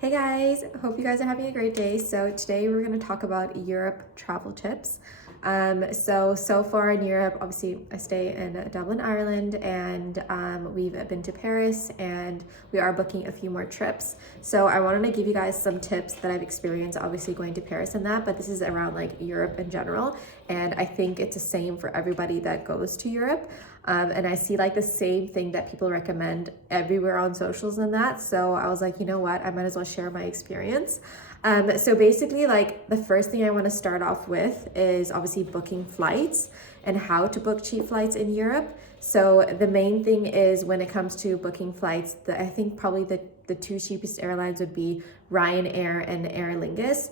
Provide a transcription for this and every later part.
Hey guys, hope you guys are having a great day. So today we're going to talk about Europe travel tips. So far in Europe, obviously I stay in Dublin, Ireland, and we've been to Paris, and we are booking a few more trips. So I wanted to give you guys some tips that I've experienced, obviously going to Paris and that, but this is around like Europe in general, and I think it's the same for everybody that goes to Europe. And I see like the same thing that people recommend everywhere on socials and that. So I was like, you know what? I might as well share my experience. So basically, like the first thing I want to start off with is obviously booking flights and how to book cheap flights in Europe. So the main thing is when it comes to booking flights, I think probably the two cheapest airlines would be Ryanair and Aer Lingus.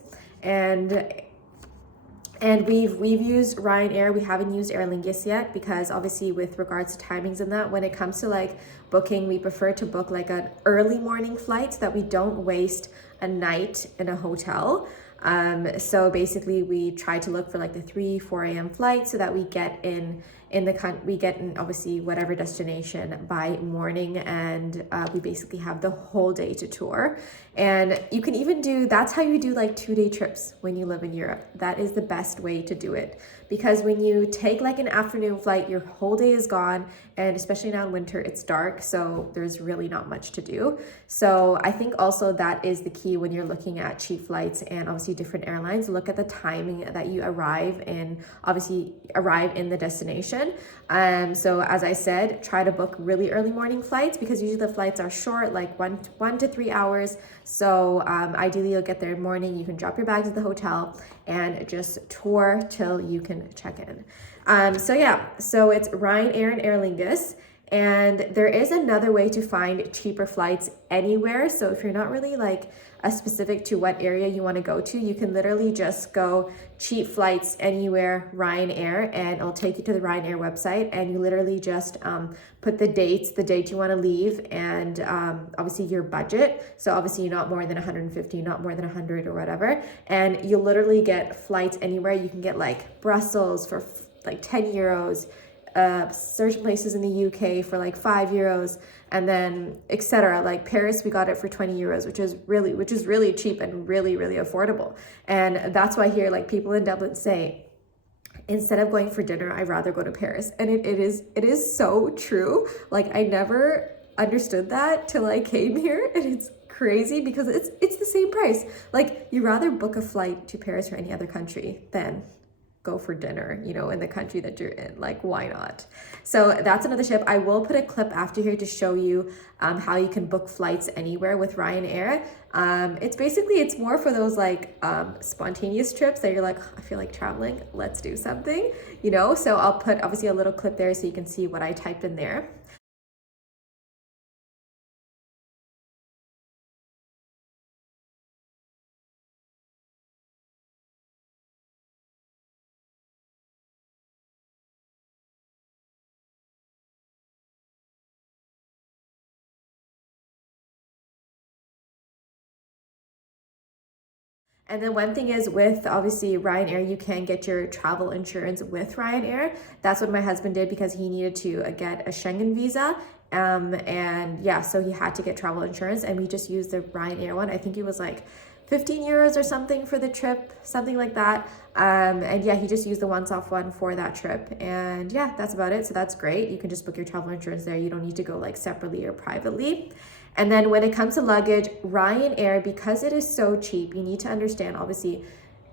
And we've used Ryanair. We haven't used Aer Lingus yet because obviously with regards to timings and that, when it comes to like booking, we prefer to book like an early morning flight so that we don't waste a night in a hotel. So basically we try to look for like the 4 a.m. flight so that we get we get in obviously whatever destination by morning, and we basically have the whole day to tour. And you can even that's how you do like 2-day trips when you live in Europe. That is the best way to do it, because when you take like an afternoon flight, your whole day is gone, and especially now in winter it's dark, so there's really not much to do. So I think also that is the key when you're looking at cheap flights and obviously different airlines. Look at the timing that you arrive in the destination. So as I said, try to book really early morning flights because usually the flights are short, like 1 to 3 hours. So ideally you'll get there in the morning, you can drop your bags at the hotel and just tour till you can check in. So it's Ryanair and Aer Lingus. And there is another way to find cheaper flights anywhere. So if you're not really like specific to what area you want to go to, you can literally just go cheap flights anywhere Ryanair, and it'll take you to the Ryanair website, and you literally just put the date you want to leave, and obviously your budget. So obviously not more than 150, not more than 100 or whatever. And you literally get flights anywhere. You can get like Brussels for like 10 euros, certain places in the UK for like 5 euros, and then etc. Like Paris, we got it for 20 euros, which is really cheap and really, really affordable. And that's why here, like people in Dublin say, instead of going for dinner, I'd rather go to Paris. And it is so true. Like I never understood that till I came here, and it's crazy because it's the same price. Like you rather book a flight to Paris or any other country than go for dinner, in the country that you're in. Like, why not? So that's another tip. I will put a clip after here to show you how you can book flights anywhere with Ryanair. It's more for those like spontaneous trips that you're like, I feel like traveling, let's do something, So I'll put obviously a little clip there so you can see what I typed in there. And then one thing is with obviously Ryanair, you can get your travel insurance with Ryanair. That's what my husband did because he needed to get a Schengen visa. And yeah, so he had to get travel insurance, and we just used the Ryanair one. I think it was like 15 euros or something for the trip, something like that. And yeah, he just used the once-off one for that trip. And yeah, that's about it. So that's great. You can just book your travel insurance there. You don't need to go like separately or privately. And then when it comes to luggage, Ryanair, because it is so cheap, you need to understand, obviously,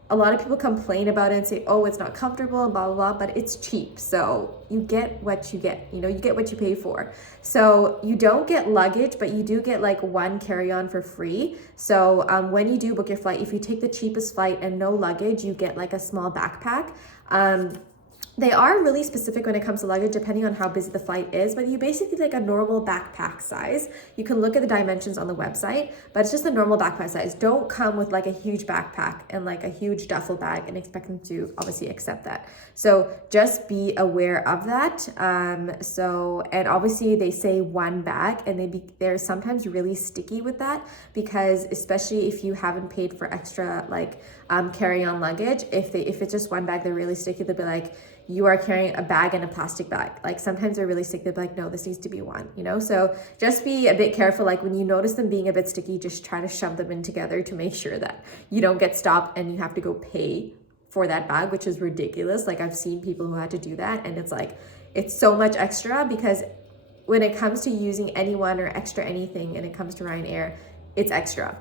a lot of people complain about it and say, oh, it's not comfortable and blah, blah, blah, but it's cheap. So you get what you get, you get what you pay for. So you don't get luggage, but you do get like one carry-on for free. So when you do book your flight, if you take the cheapest flight and no luggage, you get like a small backpack. They are really specific when it comes to luggage, depending on how busy the flight is, but you basically like a normal backpack size. You can look at the dimensions on the website, but it's just a normal backpack size. Don't come with like a huge backpack and like a huge duffel bag and expect them to obviously accept that. So just be aware of that. And obviously they say one bag, and they're sometimes really sticky with that, because especially if you haven't paid for extra like carry-on luggage, if it's just one bag, they're really sticky. They'll be like, you are carrying a bag and a plastic bag. Like sometimes they're really sticky, they're like, no, this needs to be one, you know? So just be a bit careful. Like when you notice them being a bit sticky, just try to shove them in together to make sure that you don't get stopped and you have to go pay for that bag, which is ridiculous. Like I've seen people who had to do that, and it's like, it's so much extra, because when it comes to using anyone or extra anything and it comes to Ryanair, it's extra.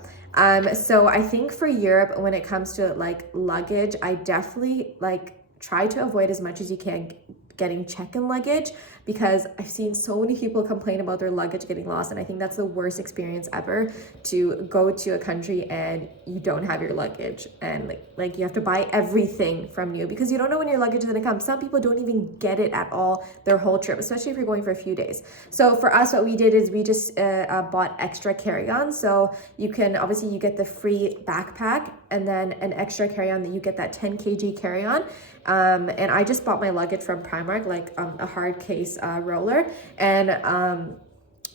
So I think for Europe, when it comes to like luggage, I definitely like try to avoid as much as you can getting check-in luggage, because I've seen so many people complain about their luggage getting lost, and I think that's the worst experience ever, to go to a country and you don't have your luggage, and like you have to buy everything from new because you don't know when your luggage is going to come. Some people don't even get it at all their whole trip, especially if you're going for a few days. So for us, what we did is we just bought extra carry-on. So you can, obviously you get the free backpack and then an extra carry-on, that you get that 10 kg carry-on. And I just bought my luggage from Primark, like a hard case roller, and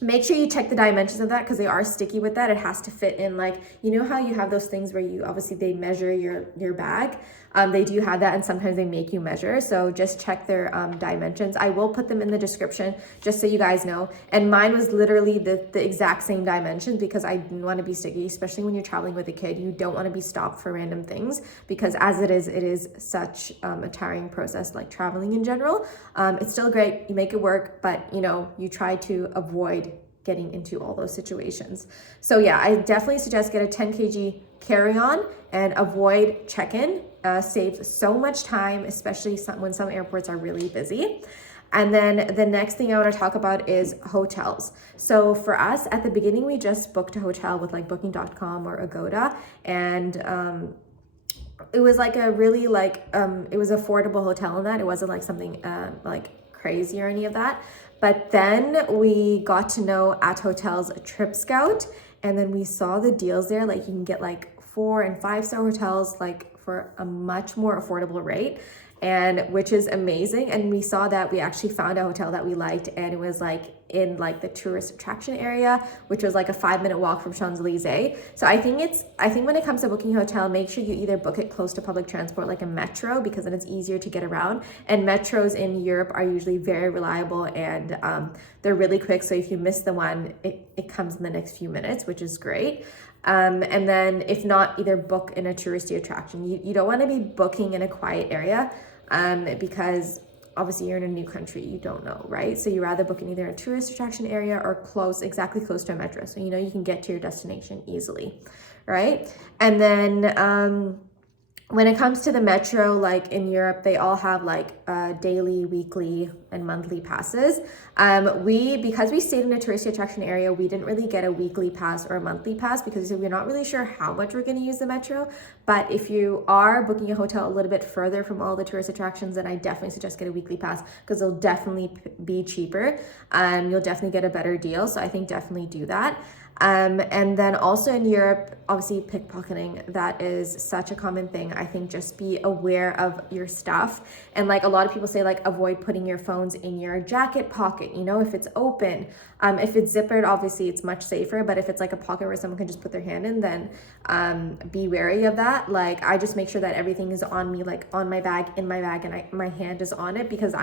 make sure you check the dimensions of that, because they are sticky with that. It has to fit in, like, you know how you have those things where you obviously they measure your bag. They do have that, and sometimes they make you measure. So just check their dimensions. I will put them in the description just so you guys know. And mine was literally the exact same dimensions, because I didn't want to be sticky, especially when you're traveling with a kid. You don't want to be stopped for random things, because as it is such a tiring process, like traveling in general. It's still great. You make it work, but you know, you try to avoid getting into all those situations. So yeah, I definitely suggest get a 10 kg carry-on and avoid check-in. Saves so much time, especially when some airports are really busy. And then the next thing I want to talk about is hotels. So for us, at the beginning, we just booked a hotel with like booking.com or Agoda, and it was like a really it was affordable hotel in that. It wasn't like something like crazy or any of that. But then we got to know at hotels Trip Scout, and then we saw the deals there. Like you can get like 4 and 5 star hotels like for a much more affordable rate, and which is amazing. And we saw that we actually found a hotel that we liked, and it was like in like the tourist attraction area, which was like a 5-minute walk from Champs-Elysees. So I think when it comes to booking a hotel, make sure you either book it close to public transport like a metro, because then it's easier to get around. And metros in Europe are usually very reliable, and they're really quick. So if you miss the one, it comes in the next few minutes, which is great. And then if not, either book in a touristy attraction. You don't want to be booking in a quiet area, because obviously you're in a new country, you don't know, right? So you rather book in either a tourist attraction area or exactly close to a metro, so you know you can get to your destination easily, right? And then when it comes to the metro, like in Europe, they all have like daily, weekly, and monthly passes. Because we stayed in a touristy attraction area, we didn't really get a weekly pass or a monthly pass, because we're not really sure how much we're going to use the metro. But if you are booking a hotel a little bit further from all the tourist attractions, then I definitely suggest get a weekly pass, because it'll definitely be cheaper. You'll definitely get a better deal. So I think definitely do that. And then also in Europe, obviously pickpocketing, that is such a common thing. I think just be aware of your stuff. And like a lot of people say, like avoid putting your phones in your jacket pocket, you know, if it's open. If it's zippered, obviously it's much safer, but if it's like a pocket where someone can just put their hand in, then be wary of that. Like I just make sure that everything is on me, like on my bag, in my bag, and my hand is on it, because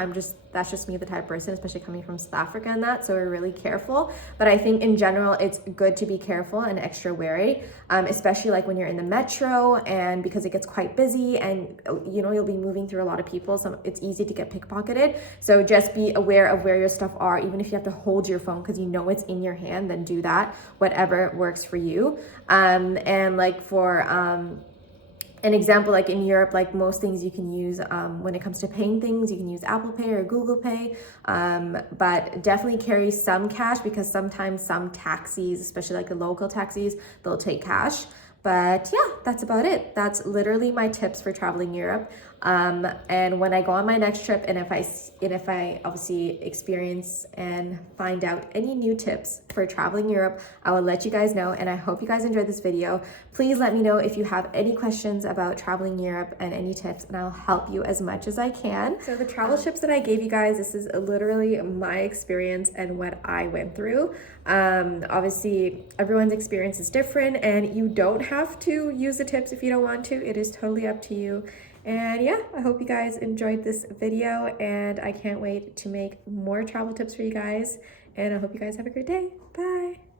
that's just me, the type of person, especially coming from South Africa and that, so we're really careful. But I think in general, it's good to be careful and extra wary, especially like when you're in the metro, and because it gets quite busy, and you know, you'll be moving through a lot of people, so it's easy to get pickpocketed. So just be aware of where your stuff are. Even if you have to hold your phone because you know it's in your hand, then do that, whatever works for you. And like for an example, like in Europe, like most things you can use when it comes to paying things, you can use Apple Pay or Google Pay, but definitely carry some cash, because sometimes some taxis, especially like the local taxis, they'll take cash. But yeah, that's about it. That's literally my tips for traveling Europe. And when I go on my next trip, and if I obviously experience and find out any new tips for traveling Europe, I will let you guys know. And I hope you guys enjoyed this video. Please let me know if you have any questions about traveling Europe and any tips, and I'll help you as much as I can. So the travel tips that I gave you guys, this is literally my experience and what I went through. Obviously everyone's experience is different, and you don't have to use the tips if you don't want to. It is totally up to you. And yeah, I hope you guys enjoyed this video, and I can't wait to make more travel tips for you guys. And I hope you guys have a great day. Bye.